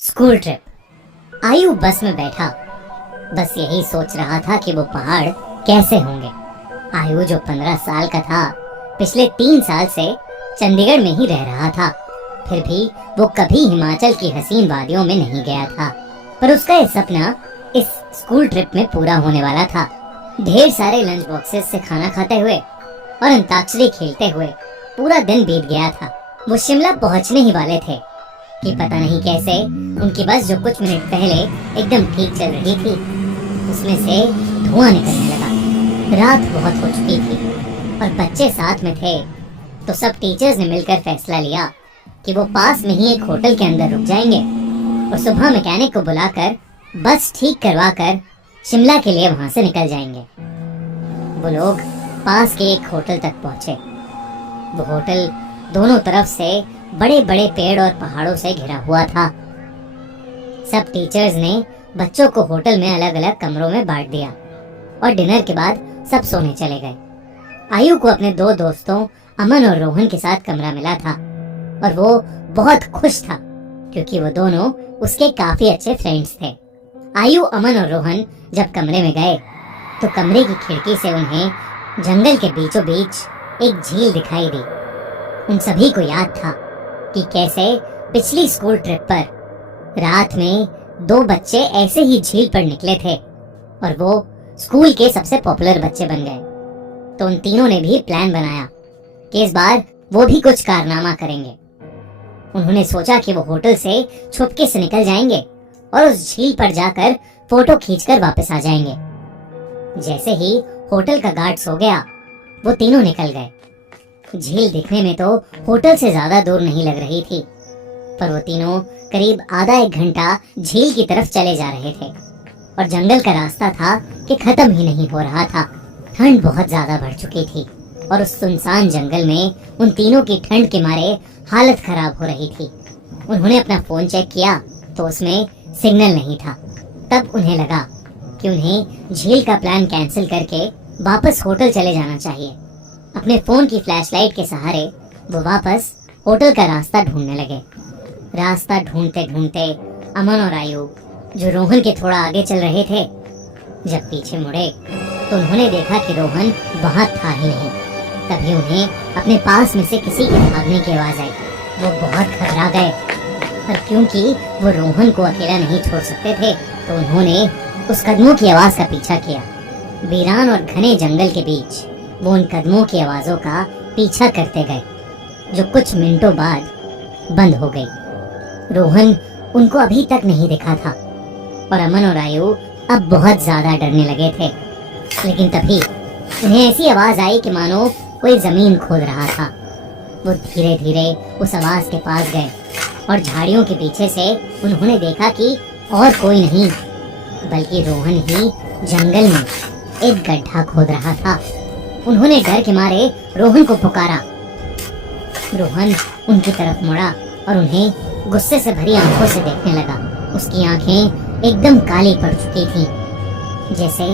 School trip. आयु बस में बैठा बस यही सोच रहा था कि वो पहाड़ कैसे होंगे। आयु जो 15 साल का था, पिछले 3 साल से चंडीगढ़ में ही रह रहा था। फिर भी वो कभी हिमाचल की हसीन वादियों में नहीं गया था। पर उसका ये सपना इस स्कूल ट्रिप में पूरा होने वाला था। ढेर सारे लंच बॉक्सेस से खाना खाते हुए और अंताक्षरी खेलते हुए पूरा दिन बीत गया था। वो शिमला पहुंचने ही वाले थे कि पता नहीं कैसे उनकी बस जो कुछ मिनट पहले एकदम ठीक चल रही थी, उसमें से धुआं निकलने लगा। रात बहुत हो चुकी थी और बच्चे साथ में थे, तो सब टीचर्स ने मिलकर फैसला लिया कि वो पास में ही एक होटल के अंदर रुक जाएंगे और सुबह मैकेनिक को बुलाकर बस ठीक करवा कर शिमला के लिए वहां से निकल जाएंगे। वो लोग पास के एक होटल तक पहुंचे। वो होटल दोनों तरफ से बड़े बड़े पेड़ और पहाड़ों से घिरा हुआ था। सब टीचर्स ने बच्चों को होटल में अलग अलग कमरों में बांट दिया और डिनर के बाद सब सोने चले गए। आयु को अपने 2 दोस्तों अमन और रोहन के साथ कमरा मिला था और वो बहुत खुश था क्योंकि वो दोनों उसके काफी अच्छे फ्रेंड्स थे। आयु, अमन और रोहन जब कमरे में गए तो कमरे की खिड़की से उन्हें जंगल के बीचों बीच एक झील दिखाई दी। उन सभी को याद था कि कैसे पिछली स्कूल ट्रिप पर रात में 2 बच्चे ऐसे ही झील पर निकले थे और वो स्कूल के सबसे पॉपुलर बच्चे बन गए। तो उन तीनों ने भी प्लान बनाया कि इस बार वो भी कुछ कारनामा करेंगे। उन्होंने सोचा कि वो होटल से छुपके से निकल जाएंगे और उस झील पर जाकर फोटो खींचकर वापस आ जाएंगे। जैसे ही होटल का गार्ड सो गया, वो तीनों निकल गए। झील दिखने में तो होटल से ज्यादा दूर नहीं लग रही थी, पर वो तीनों करीब आधा 1 घंटा झील की तरफ चले जा रहे थे और जंगल का रास्ता था कि खत्म ही नहीं हो रहा था। ठंड बहुत ज्यादा बढ़ चुकी थी और उस सुनसान जंगल में उन तीनों की ठंड के मारे हालत खराब हो रही थी। उन्होंने अपना फोन चेक किया तो उसमें सिग्नल नहीं था। तब उन्हें लगा कि उन्हें झील का प्लान कैंसिल करके वापस होटल चले जाना चाहिए। अपने फोन की फ्लैशलाइट के सहारे वो वापस होटल का रास्ता ढूंढने लगे। रास्ता ढूंढते ढूंढते अमन और आयु, जो रोहन के थोड़ा आगे चल रहे थे, जब पीछे मुड़े तो उन्होंने देखा कि रोहन वहां था ही नहीं। तभी उन्हें अपने पास में से किसी के भागने की आवाज आई। वो बहुत घबरा गए, पर क्योंकि वो रोहन को अकेला नहीं छोड़ सकते थे तो उन्होंने उस कदमों की आवाज का पीछा किया। वीरान और घने जंगल के बीच वो उन कदमों की आवाजों का पीछा करते गए, जो कुछ मिनटों बाद बंद हो गई। रोहन उनको अभी तक नहीं दिखा था और अमन और आयु अब बहुत ज्यादा डरने लगे थे। लेकिन तभी उन्हें ऐसी आवाज आई कि मानो कोई जमीन खोद रहा था। वो धीरे धीरे उस आवाज के पास गए और झाड़ियों के पीछे से उन्होंने देखा कि और कोई नहीं बल्कि रोहन ही जंगल में एक गड्ढा खोद रहा था। उन्होंने डर के मारे रोहन को पुकारा। रोहन उनकी तरफ मुड़ा और उन्हें गुस्से से भरी आंखों से देखने लगा। उसकी आंखें एकदम काली पड़ चुकी थीं, जैसे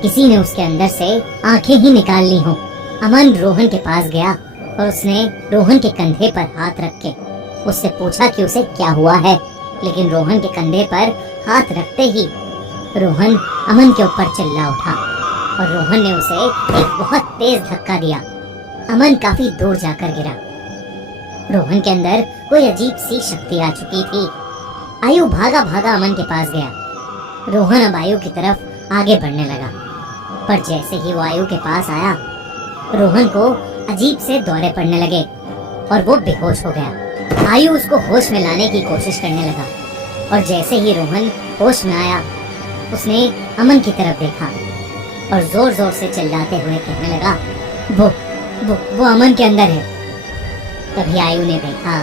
किसी ने उसके अंदर से आंखें ही निकाल ली हों। अमन रोहन के पास गया और उसने रोहन के कंधे पर हाथ रख के उससे पूछा कि उसे क्या हुआ है। लेकिन रोहन के कंधे पर हाथ रखते ही रोहन अमन के ऊपर चिल्ला उठा और रोहन ने उसे एक बहुत तेज धक्का दिया। अमन काफी दूर जाकर गिरा। रोहन के अंदर कोई अजीब सी शक्ति आ चुकी थी। आयु भागा भागा अमन के पास गया। रोहन अब आयु की तरफ आगे बढ़ने लगा, पर जैसे ही वो आयु के पास आया, रोहन को अजीब से दौरे पड़ने लगे और वो बेहोश हो गया। आयु उसको होश में लाने की कोशिश करने लगा और जैसे ही रोहन होश में आया, उसने अमन की तरफ देखा और जोर जोर से चिल्लाते हुए कहने लगा, वो अमन के अंदर है। तभी आयु ने देखा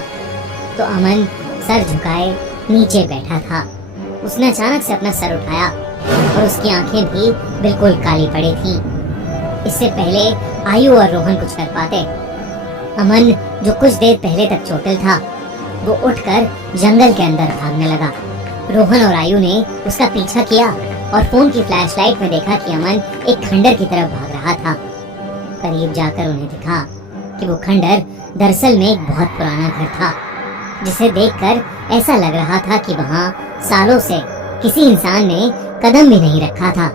तो अमन सर झुकाए नीचे बैठा था। उसने अचानक से अपना सर उठाया और उसकी आंखें भी बिल्कुल काली पड़ी थीं। इससे पहले आयु और रोहन कुछ कर पाते, अमन जो कुछ देर पहले तक चोटिल था, वो उठकर जंगल के अंदर भागने लगा। रोहन और आयु ने उसका पीछा किया और फोन की फ्लैशलाइट में देखा कि अमन एक खंडर की तरफ भाग रहा था। करीब जाकर उन्हें दिखा कि वो खंडर दरअसल में एक बहुत पुराना घर था जिसे देखकर ऐसा लग रहा था कि वहां सालों से किसी इंसान ने कदम भी नहीं रखा था।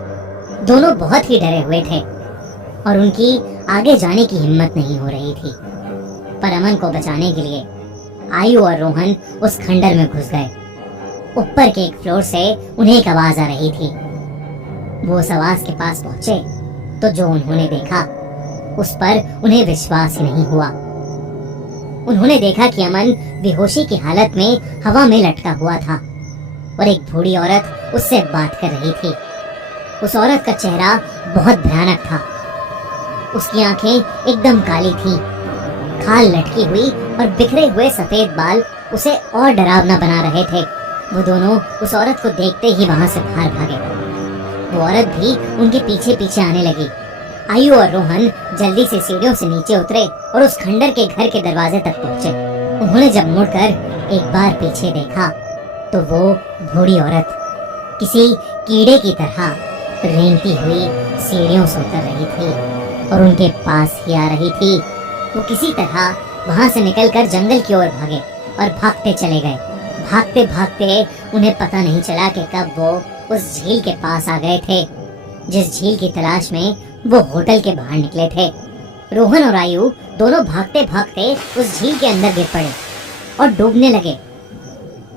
दोनों बहुत ही डरे हुए थे और उनकी आगे जाने की हिम्मत नहीं हो रही थी। पर अमन को बचाने के लिए आयु और रोहन उस खंडर में घुस गए। ऊपर के एक फ्लोर से उन्हें एक आवाज आ रही थी। वो उस आवाज के पास पहुंचे तो जो उन्होंने देखा उस पर उन्हें विश्वास ही नहीं हुआ। उन्होंने देखा कि अमन बेहोशी की हालत में हवा में लटका हुआ था और एक बूढ़ी औरत उससे बात कर रही थी। उस औरत का चेहरा बहुत भयानक था। उसकी आंखें एकदम काली थीं, खाल लटकी हुई और बिखरे हुए सफेद बाल उसे और डरावना बना रहे थे। वो दोनों उस औरत को देखते ही वहां से बाहर भागे। वो औरत भी उनके पीछे पीछे आने लगी। आयु और रोहन जल्दी से सीढ़ियों से नीचे उतरे और उस खंडर के घर के दरवाजे तक पहुंचे। उन्होंने जब मुड़कर एक बार पीछे देखा तो वो बूढ़ी औरत किसी कीड़े की तरह रेंगती हुई सीढ़ियों से उतर रही थी और उनके पास ही आ रही थी। वो किसी तरह वहां से निकलकर जंगल की ओर भागे और भागते चले गए। भागते भागते उन्हें पता नहीं चला कि कब वो उस झील के पास आ गए थे, जिस झील की तलाश में वो होटल के बाहर निकले थे। रोहन और आयु दोनों भागते भागते उस झील के अंदर गिर पड़े और डूबने लगे।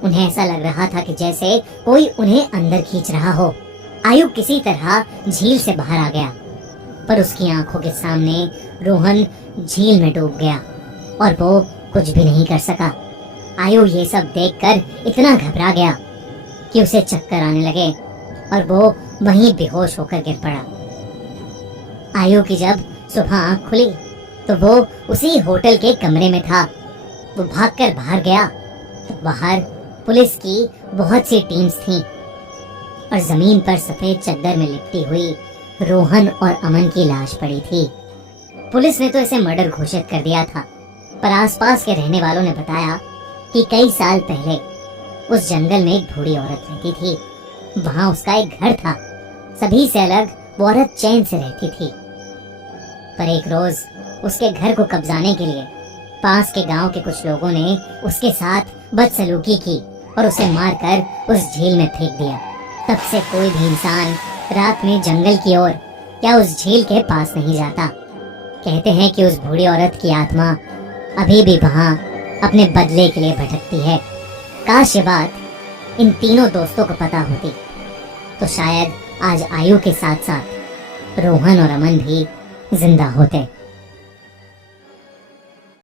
उन्हें ऐसा लग रहा था कि जैसे कोई उन्हें अंदर खींच रहा हो। आयु किसी तरह झील से बाहर आ गया, पर उसकी आंखों के सामने रोहन झील में डूब गया और वो कुछ भी नहीं कर सका। आयु ये सब देखकर इतना घबरा गया कि उसे चक्कर आने लगे और वो वहीं बेहोश होकर गिर पड़ा। आयु की जब सुबह आंख खुली तो वो उसी होटल के कमरे में था। वो भागकर बाहर गया तो बाहर पुलिस की बहुत सी टीम्स थीं और जमीन पर सफेद चद्दर में लिपटी हुई रोहन और अमन की लाश पड़ी थी। पुलिस ने तो इसे मर्डर घोषित कर दिया था, पर आसपास के रहने वालों ने बताया कि कई साल पहले उस जंगल में एक बूढ़ी औरत रहती थी। वहां उसका एक घर था। सभी से अलग वो औरत चैन से रहती थी। पर एक रोज उसके घर को कब्जाने के लिए पास के गांव के कुछ लोगों ने उसके साथ बदसलूकी की और उसे मारकर उस झील में फेंक दिया। तब से कोई भी इंसान रात में जंगल की ओर या उस झील के पास नहीं जाता। कहते हैं कि उस बूढ़ी औरत की आत्मा अभी भी वहां अपने बदले के लिए भटकती है। काश ये बात इन तीनों दोस्तों को पता होती तो शायद आज आयु के साथ साथ रोहन और अमन भी जिंदा होते।